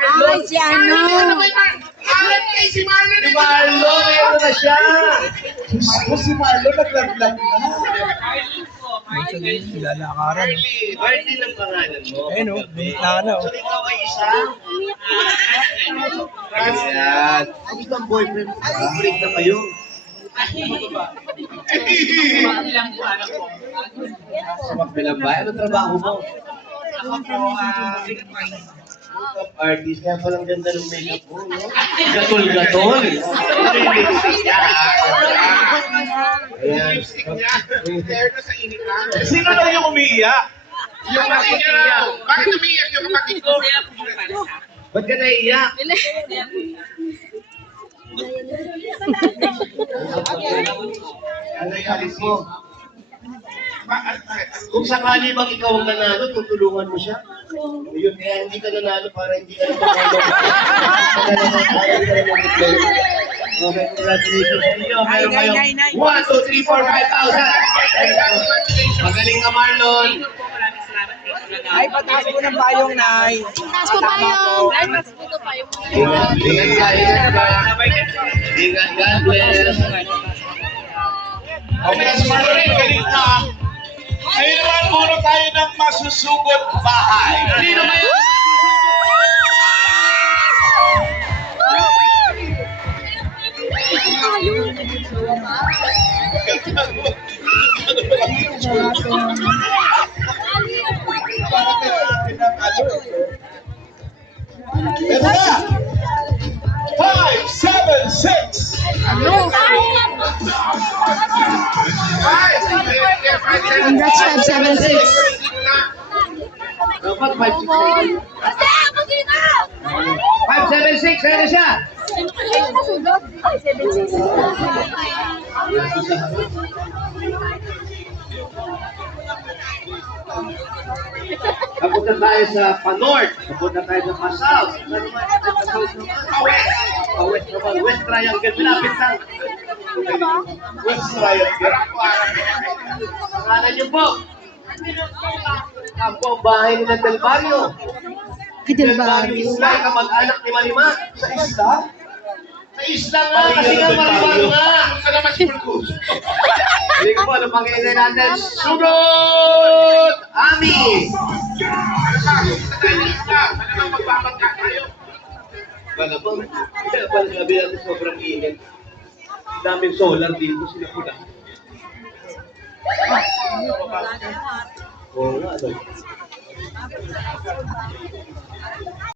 Ay, si ano? Si Marlon, Meron na siya. Si Marlo, naglaglag na. Lalakaran. Marley ang pangalan mo. Ayun o, bumita na o. So, ikaw ay isa? Ayan. Ang isang boyfriend, break na kayo. Sumakbilang ba? Anong trabaho mo? Makeup artist, kaya palang ganda ng makeup mo, no? Gatol-gatol. Ayan. Sino na yung umiiyak? Yung kapatid niya. Bakit umiiyak yung kapatid ko? Ba't ka naiiyak? Ano yung alis mo? Kung sakali bang ikaw ang nanalo, tutulungan mo siya. Yun, kaya hindi ka nanalo para hindi ka nanalo. Okay, congratulations sa inyo. Meron kayong 1, 2, 3, 4, 5,000. Magaling ka, Marlon. Ay, pataas po ng payong, Nay. Taas ko pa yung. Ay, mas puto pa yung. Ingat ka, ingat ka. Ingat, God bless. Okay, si Marlon, galing na. Ngayon naman, muna tayo ng masusugod bahay. Sino ba yun? Ito na! 5, 7, 6! Congrats, 576. Dapat 5, 6, 7. 576, ano siya? Ay, 76. Papunta tayo sa Panorth. Papunta tayo sa Pasal. West naman. West Triangle. Malapit lang. West Triangle. Pangalan niyo po. Ako ang bahay ni Del Barrio. Ay, Del Barrio. Isla, kamag-anak ni Malima. Sa isla? Sa isla nga, kasi nga Malibaro nga. Saan naman si Pulcos? Hindi ko po, ano pangilan natin? Sugod! Ami! Malamang magbabangka tayo. Malamang. Kaya pala sabi natin sobrang init. Daming solar dito, sila po lang. Oo nga, ano?